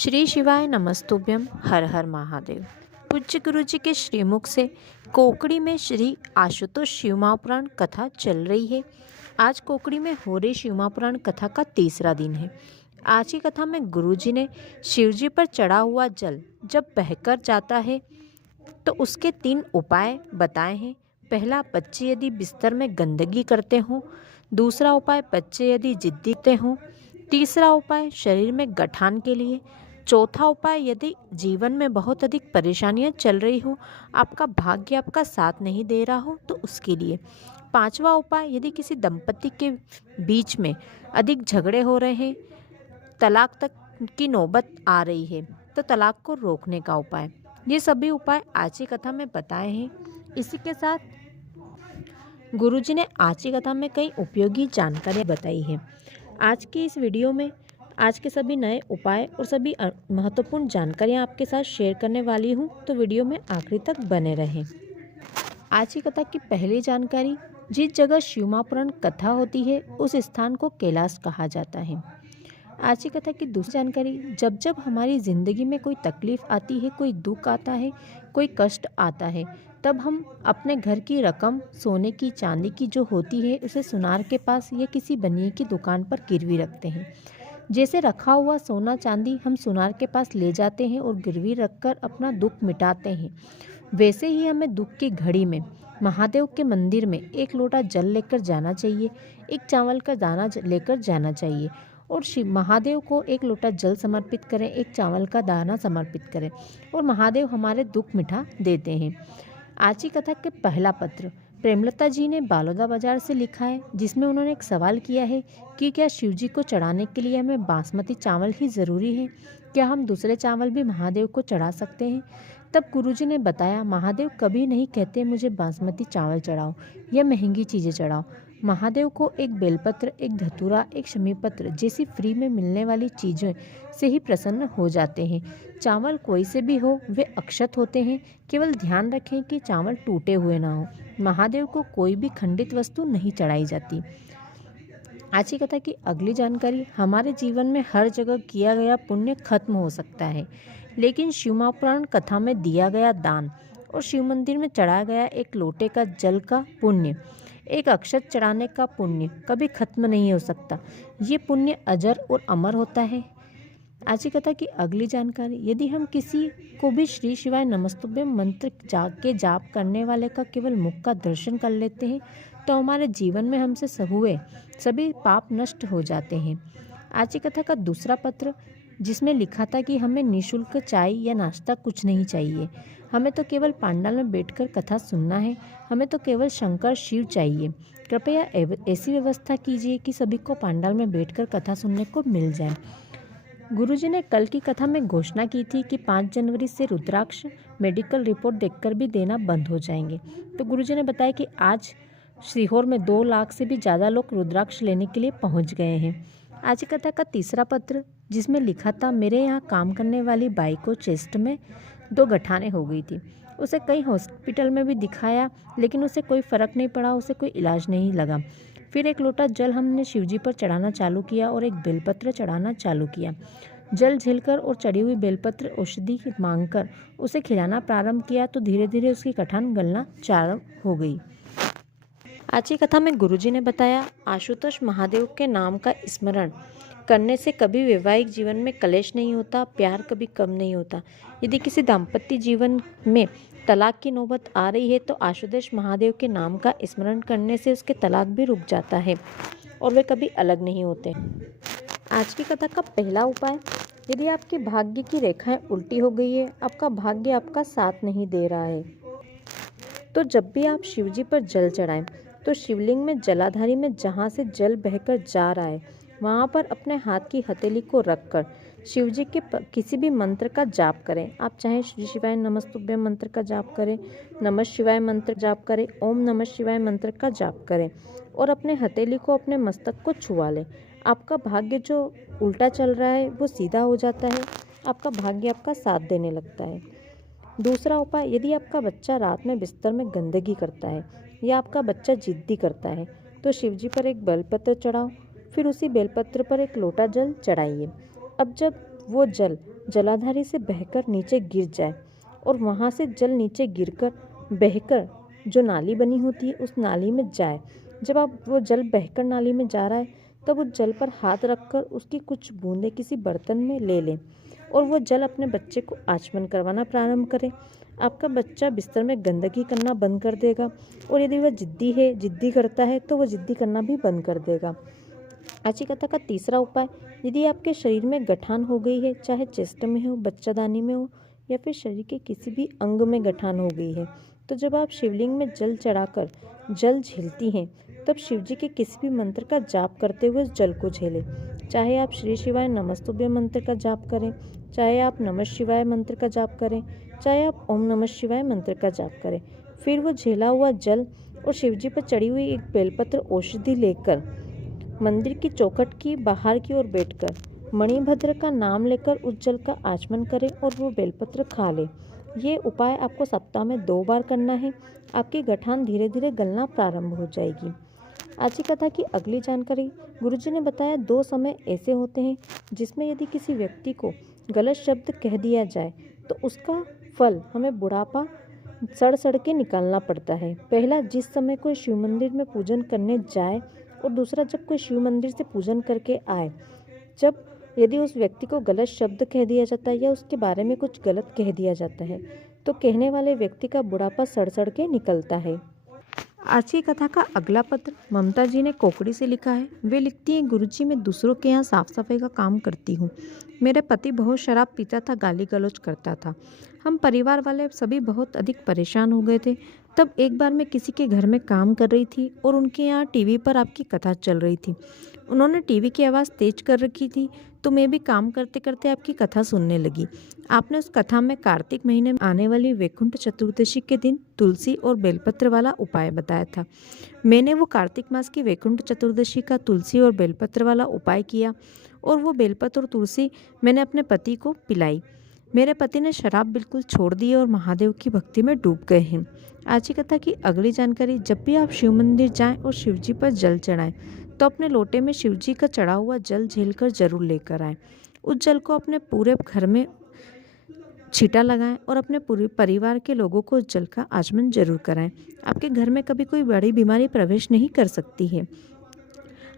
श्री शिवाय नमस्तुभ्यम। हर हर महादेव। पूज्य गुरु जी के श्रीमुख से कोकड़ी में श्री आशुतोष शिवमापुराण कथा चल रही है। आज कोकड़ी में हो रही शिवमापुराण कथा का तीसरा दिन है। आज की कथा में गुरु जी ने शिवजी पर चढ़ा हुआ जल जब बहकर जाता है तो उसके 3 उपाय बताए हैं। पहला, बच्चे यदि बिस्तर में गंदगी करते हों। दूसरा उपाय, बच्चे यदि जिद्दी हों। तीसरा उपाय, शरीर में गठान के लिए। चौथा उपाय, यदि जीवन में बहुत अधिक परेशानियां चल रही हो, आपका भाग्य आपका साथ नहीं दे रहा हो तो उसके लिए। पांचवा उपाय, यदि किसी दंपति के बीच में अधिक झगड़े हो रहे हैं, तलाक तक की नौबत आ रही है तो तलाक को रोकने का उपाय। ये सभी उपाय आज की कथा में बताए हैं। इसी के साथ गुरुजी ने आज की कथा में कई उपयोगी जानकारी बताई है। आज की इस वीडियो में आज के सभी नए उपाय और सभी महत्वपूर्ण जानकारियाँ आपके साथ शेयर करने वाली हूँ, तो वीडियो में आखिरी तक बने रहें। आज की कथा की पहली जानकारी, जिस जगह शिवमापुराण कथा होती है उस स्थान को कैलाश कहा जाता है। आज की कथा की दूसरी जानकारी, जब जब हमारी ज़िंदगी में कोई तकलीफ़ आती है, कोई दुख आता है, कोई कष्ट आता है, तब हम अपने घर की रकम, सोने की चांदी की जो होती है, उसे सुनार के पास या किसी बनिए की दुकान पर गिरवी रखते हैं। जैसे रखा हुआ सोना चांदी हम सुनार के पास ले जाते हैं और गिरवी रखकर अपना दुख मिटाते हैं, वैसे ही हमें दुख की घड़ी में महादेव के मंदिर में एक लोटा जल लेकर जाना चाहिए, एक चावल का दाना लेकर जाना चाहिए और शिव महादेव को एक लोटा जल समर्पित करें, एक चावल का दाना समर्पित करें और महादेव हमारे दुख मिटा देते हैं। आज की कथा के पहला पत्र प्रेमलता जी ने बालोदा बाजार से लिखा है, जिसमें उन्होंने एक सवाल किया है कि क्या शिवजी को चढ़ाने के लिए हमें बासमती चावल ही ज़रूरी है? क्या हम दूसरे चावल भी महादेव को चढ़ा सकते हैं? तब गुरुजी ने बताया, महादेव कभी नहीं कहते मुझे बासमती चावल चढ़ाओ या महंगी चीज़ें चढ़ाओ। महादेव को एक बेलपत्र, एक धतूरा, एक शमीपत्र जैसी फ्री में मिलने वाली चीज़ों से ही प्रसन्न हो जाते हैं। चावल कोई से भी हो, वे अक्षत होते हैं। केवल ध्यान रखें कि चावल टूटे हुए ना हो। महादेव को कोई भी खंडित वस्तु नहीं चढ़ाई जाती। आज की कथा की अगली जानकारी, हमारे जीवन में हर जगह किया गया पुण्य खत्म हो सकता है, लेकिन शिवमापुराण कथा में दिया गया दान और शिव मंदिर में चढ़ाया गया एक लोटे का जल का पुण्य, एक अक्षत चढ़ाने का पुण्य कभी खत्म नहीं हो सकता। ये पुण्य अजर और अमर होता है। आज की कथा की अगली जानकारी, यदि हम किसी को भी श्री शिवाय नमस्तुभ्यम मंत्र जाप करने वाले का केवल मुख का दर्शन कर लेते हैं तो हमारे जीवन में हमसे हुए सभी पाप नष्ट हो जाते हैं। आज की कथा का दूसरा पत्र, जिसमें लिखा था कि हमें निःशुल्क चाय या नाश्ता कुछ नहीं चाहिए, हमें तो केवल पंडाल में बैठकर कथा सुनना है, हमें तो केवल शंकर शिव चाहिए। कृपया ऐसी व्यवस्था कीजिए कि सभी को पंडाल में बैठकर कथा सुनने को मिल जाए। गुरुजी ने कल की कथा में घोषणा की थी कि 5 जनवरी से रुद्राक्ष मेडिकल रिपोर्ट देखकर भी देना बंद हो जाएंगे, तो गुरुजी ने बताया कि आज सीहोर में 2 लाख से भी ज़्यादा लोग रुद्राक्ष लेने के लिए पहुंच गए हैं। आज की कथा का तीसरा पत्र, जिसमें लिखा था, मेरे यहाँ काम करने वाली बाई को चेस्ट में 2 गठानें हो गई थी। उसे कई हॉस्पिटल में भी दिखाया, लेकिन उसे कोई फ़र्क नहीं पड़ा, उसे कोई इलाज नहीं लगा। फिर एक लोटा जल हमने शिवजी पर चढ़ाना चालू किया और एक बेलपत्र चढ़ाना चालू किया। जल झिलकर और चढ़ी हुई बेलपत्र औषधि मांगकर उसे खिलाना प्रारंभ किया तो धीरे धीरे उसकी गठान गलना चालू हो गई। आज की कथा में गुरुजी ने बताया, आशुतोष महादेव के नाम का स्मरण करने से कभी वैवाहिक जीवन में कलेश नहीं होता, प्यार कभी कम नहीं होता। यदि किसी दाम्पत्य जीवन में तलाक की नौबत आ रही है तो आशुतोष महादेव के नाम का स्मरण करने से उसके तलाक भी रुक जाता है और वे कभी अलग नहीं होते। आज की कथा का पहला उपाय, यदि आपके भाग्य की रेखाएं उल्टी हो गई है, आपका भाग्य आपका साथ नहीं दे रहा है, तो जब भी आप शिवजी पर जल चढ़ाएं तो शिवलिंग में जलाधारी में जहाँ से जल बहकर जा रहा है वहाँ पर अपने हाथ की हथेली को रखकर शिवजी के किसी भी मंत्र का जाप करें। आप चाहे श्री शिवाय नमस्तुभ्यम मंत्र का जाप करें, नमः शिवाय मंत्र जाप करें, ओम नमः शिवाय मंत्र का जाप करें और अपने हथेली को अपने मस्तक को छुआ लें। आपका भाग्य जो उल्टा चल रहा है वो सीधा हो जाता है, आपका भाग्य आपका साथ देने लगता है। दूसरा उपाय, यदि आपका बच्चा रात में बिस्तर में गंदगी करता है या आपका बच्चा जिद्दी करता है तो शिवजी पर एक बेलपत्र चढ़ाओ, फिर उसी बेलपत्र पर एक लोटा जल चढ़ाइए। अब जब वो जल जलाधारी से बहकर नीचे गिर जाए और वहाँ से जल नीचे गिरकर बहकर जो नाली बनी होती है उस नाली में जाए। जब आप वो जल बहकर नाली में जा रहा है तब उस जल पर हाथ रखकर उसकी कुछ बूंदें किसी बर्तन में ले लें और वो जल अपने बच्चे को आचमन करवाना प्रारंभ करें। आपका बच्चा बिस्तर में गंदगी करना बंद कर देगा और यदि वह जिद्दी करता है तो वह जिद्दी करना भी बंद कर देगा। आज की कथा का तीसरा उपाय, यदि आपके शरीर में गठान हो गई है, चाहे चेस्ट में हो, बच्चादानी में हो या फिर शरीर के किसी भी अंग में गठान हो गई है, तो जब आप शिवलिंग में जल चढ़ाकर जल झेलती हैं तब शिवजी के किसी भी मंत्र का जाप करते हुए उस जल को झेलें। चाहे आप श्री शिवाय नमस्तुभ्य मंत्र का जाप करें, चाहे आप नमः शिवाय मंत्र का जाप करें, चाहे आप ओम नमः शिवाय मंत्र का जाप करें। फिर वो झेला हुआ जल और शिवजी पर चढ़ी हुई एक बेलपत्र औषधि लेकर मंदिर की चौखट की बाहर की ओर बैठकर मणिभद्र का नाम लेकर उस जल का आचमन करें और वो बेलपत्र खा लें। ये उपाय आपको सप्ताह में 2 बार करना है। आपकी गठान धीरे धीरे गलना प्रारंभ हो जाएगी। आज की कथा की अगली जानकारी, गुरुजी ने बताया 2 समय ऐसे होते हैं जिसमें यदि किसी व्यक्ति को गलत शब्द कह दिया जाए तो उसका फल हमें बुढ़ापा सड़ के निकालना पड़ता है। पहला, जिस समय कोई शिव मंदिर में पूजन करने जाए और दूसरा, जब कोई शिव मंदिर से पूजन करके आए। जब यदि उस व्यक्ति को गलत शब्द कह दिया जाता है या उसके बारे में कुछ गलत कह दिया जाता है तो कहने वाले व्यक्ति का बुढ़ापा सड़ के निकलता है। आज की कथा का अगला पत्र ममता जी ने कोकड़ी से लिखा है। वे लिखती हैं, गुरुजी मैं दूसरों के यहाँ साफ सफाई का काम करती हूँ। मेरे पति बहुत शराब पीता था, गाली गलौज करता था। हम परिवार वाले सभी बहुत अधिक परेशान हो गए थे। तब एक बार मैं किसी के घर में काम कर रही थी और उनके यहाँ टीवी पर आपकी कथा चल रही थी। उन्होंने टीवी की आवाज़ तेज कर रखी थी तो मैं भी काम करते करते आपकी कथा सुनने लगी। आपने उस कथा में कार्तिक महीने में आने वाली वैकुंठ चतुर्दशी के दिन तुलसी और बेलपत्र वाला उपाय बताया था। मैंने वो कार्तिक मास की वैकुंठ चतुर्दशी का तुलसी और बेलपत्र वाला उपाय किया और वो बेलपत्र और तुलसी मैंने अपने पति को पिलाई। मेरे पति ने शराब बिल्कुल छोड़ दी और महादेव की भक्ति में डूब गए हैं। आज की कथा की अगली जानकारी, जब भी आप शिव मंदिर जाएं और शिवजी पर जल चढ़ाएं तो अपने लोटे में शिवजी का चढ़ा हुआ जल झेलकर जरूर लेकर आएं। उस जल को अपने पूरे घर में छींटा लगाएं और अपने पूरे परिवार के लोगों को उस जल का आचमन जरूर कराएं। आपके घर में कभी कोई बड़ी बीमारी प्रवेश नहीं कर सकती है।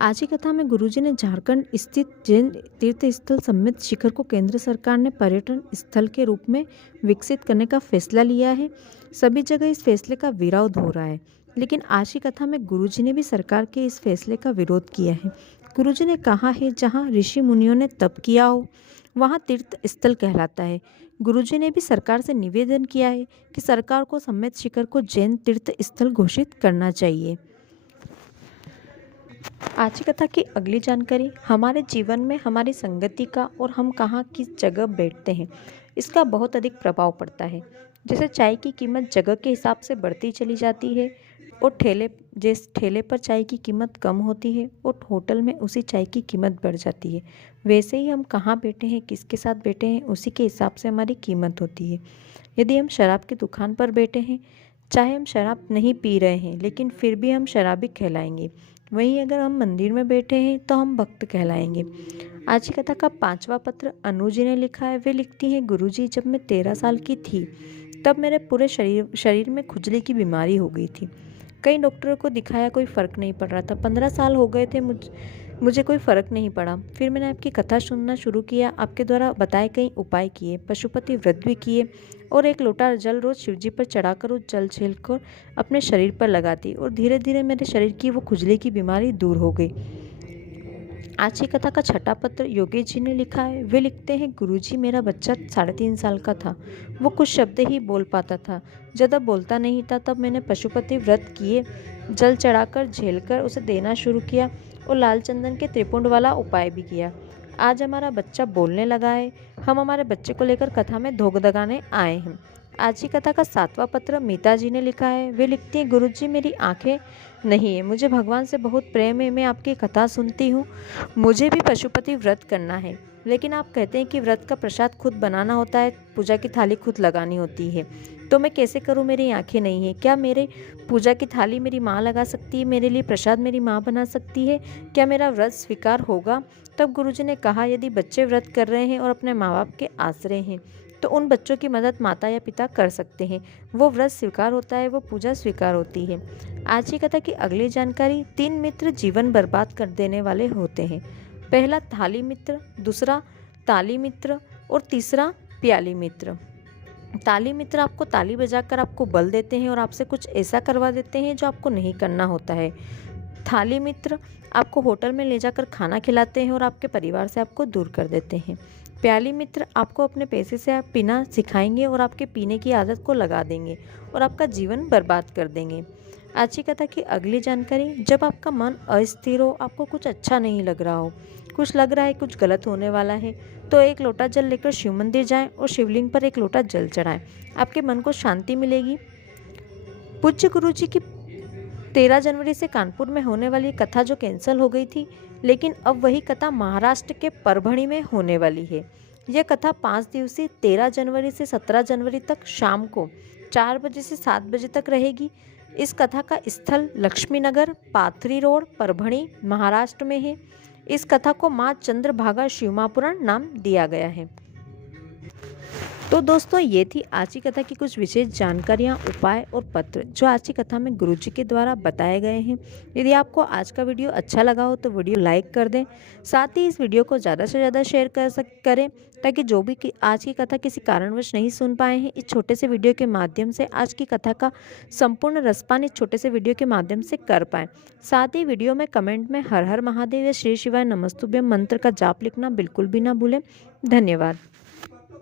आज की कथा में गुरुजी ने झारखंड स्थित जैन तीर्थ स्थल सम्मित शिखर को केंद्र सरकार ने पर्यटन स्थल के रूप में विकसित करने का फैसला लिया है। सभी जगह इस फैसले का विरोध हो रहा है, लेकिन आज की कथा में गुरुजी ने भी सरकार के इस फैसले का विरोध किया है। गुरुजी ने कहा है, जहाँ ऋषि मुनियों ने तप किया हो वहाँ तीर्थ स्थल कहलाता है। गुरुजी ने भी सरकार से निवेदन किया है कि सरकार को सम्मित शिखर को जैन तीर्थ स्थल घोषित करना चाहिए। आज की कथा की अगली जानकारी, हमारे जीवन में हमारी संगति का और हम कहाँ किस जगह बैठते हैं इसका बहुत अधिक प्रभाव पड़ता है। जैसे चाय की कीमत जगह के हिसाब से बढ़ती चली जाती है और ठेले पर चाय की कीमत कम होती है और होटल में उसी चाय की कीमत बढ़ जाती है, वैसे ही हम कहाँ बैठे हैं, किसके साथ बैठे हैं, उसी के हिसाब से हमारी कीमत होती है। यदि हम शराब की दुकान पर बैठे हैं, चाहे हम शराब नहीं पी रहे हैं लेकिन फिर भी हम शराबी कहलाएंगे। वहीं अगर हम मंदिर में बैठे हैं तो हम भक्त कहलाएंगे। आज की कथा का 5वां पत्र अनु जी ने लिखा है। वे लिखती हैं, गुरुजी जब मैं 13 साल की थी तब मेरे पूरे शरीर में खुजली की बीमारी हो गई थी। कई डॉक्टरों को दिखाया, कोई फ़र्क नहीं पड़ रहा था। 15 साल हो गए थे, मुझे कोई फ़र्क नहीं पड़ा। फिर मैंने आपकी कथा सुनना शुरू किया, आपके द्वारा बताए कई उपाय किए, पशुपति व्रत भी किए और 1 लोटा जल रोज़ शिवजी पर चढ़ाकर उस जल छीलकर अपने शरीर पर लगाती और धीरे धीरे मेरे शरीर की वो खुजली की बीमारी दूर हो गई। आज की कथा का 6वां पत्र योगेश जी ने लिखा है। वे लिखते हैं, गुरुजी मेरा बच्चा 3.5 साल का था। वो कुछ शब्द ही बोल पाता था। ज़्यादा बोलता नहीं था। तब मैंने पशुपति व्रत किए, जल चढ़ाकर झेलकर उसे देना शुरू किया और लाल चंदन के त्रिपुंड वाला उपाय भी किया। आज हमारा बच्चा बोलने लगा है। हम हमारे बच्चे को लेकर कथा में धोख दगाने आए हैं। आज की कथा का 7वां पत्र मीता जी ने लिखा है। वे लिखती हैं, गुरुजी मेरी आंखें नहीं है, मुझे भगवान से बहुत प्रेम है। मैं आपकी कथा सुनती हूँ। मुझे भी पशुपति व्रत करना है। लेकिन आप कहते हैं कि व्रत का प्रसाद खुद बनाना होता है, पूजा की थाली खुद लगानी होती है, तो मैं कैसे करूं? मेरी आंखें नहीं हैं। क्या मेरे पूजा की थाली मेरी माँ लगा सकती है? मेरे लिए प्रसाद मेरी माँ बना सकती है? क्या मेरा व्रत स्वीकार होगा? तब गुरुजी ने कहा, यदि बच्चे व्रत कर रहे हैं और अपने माँ बाप के आश्रय हैं तो उन बच्चों की मदद माता या पिता कर सकते हैं। वो व्रत स्वीकार होता है, वो पूजा स्वीकार होती है। आज की कथा की अगली जानकारी, 3 मित्र जीवन बर्बाद कर देने वाले होते हैं। पहला थाली मित्र, दूसरा ताली मित्र और तीसरा प्याली मित्र। ताली मित्र आपको ताली बजाकर आपको बल देते हैं और आपसे कुछ ऐसा करवा देते हैं जो आपको नहीं करना होता है। थाली मित्र आपको होटल में ले जाकर खाना खिलाते हैं और आपके परिवार से आपको दूर कर देते हैं। प्याली मित्र आपको अपने पैसे से आप पीना सिखाएंगे और आपके पीने की आदत को लगा देंगे और आपका जीवन बर्बाद कर देंगे। आज की कथा की अगली जानकारी, जब आपका मन अस्थिर हो, आपको कुछ अच्छा नहीं लग रहा हो, कुछ लग रहा है कुछ गलत होने वाला है, तो एक लोटा जल लेकर शिव मंदिर जाएं और शिवलिंग पर एक लोटा जल चढ़ाएं। आपके मन को शांति मिलेगी। पूज्य गुरु जी की 13 जनवरी से कानपुर में होने वाली कथा जो कैंसिल हो गई थी, लेकिन अब वही कथा महाराष्ट्र के परभणी में होने वाली है। यह कथा 5 दिवसीय 13 जनवरी से 17 जनवरी तक शाम को 4 बजे से 7 बजे तक रहेगी। इस कथा का स्थल लक्ष्मीनगर, पाथरी रोड, परभणी, महाराष्ट्र में है। इस कथा को माँ चंद्रभागा शिवमापुराण नाम दिया गया है। तो दोस्तों, ये थी आज की कथा की कुछ विशेष जानकारियाँ, उपाय और पत्र जो आज की कथा में गुरुजी के द्वारा बताए गए हैं। यदि आपको आज का वीडियो अच्छा लगा हो तो वीडियो लाइक कर दें, साथ ही इस वीडियो को ज़्यादा से ज़्यादा शेयर करें, ताकि जो भी आज की कथा किसी कारणवश नहीं सुन पाए हैं, इस छोटे से वीडियो के माध्यम से आज की कथा का संपूर्ण रसपान इस छोटे से वीडियो के माध्यम से कर पाएँ। साथ ही वीडियो में कमेंट में हर हर महादेव या श्री शिवाय नमस्तुभ्यम मंत्र का जाप लिखना बिल्कुल भी ना भूलें। धन्यवाद।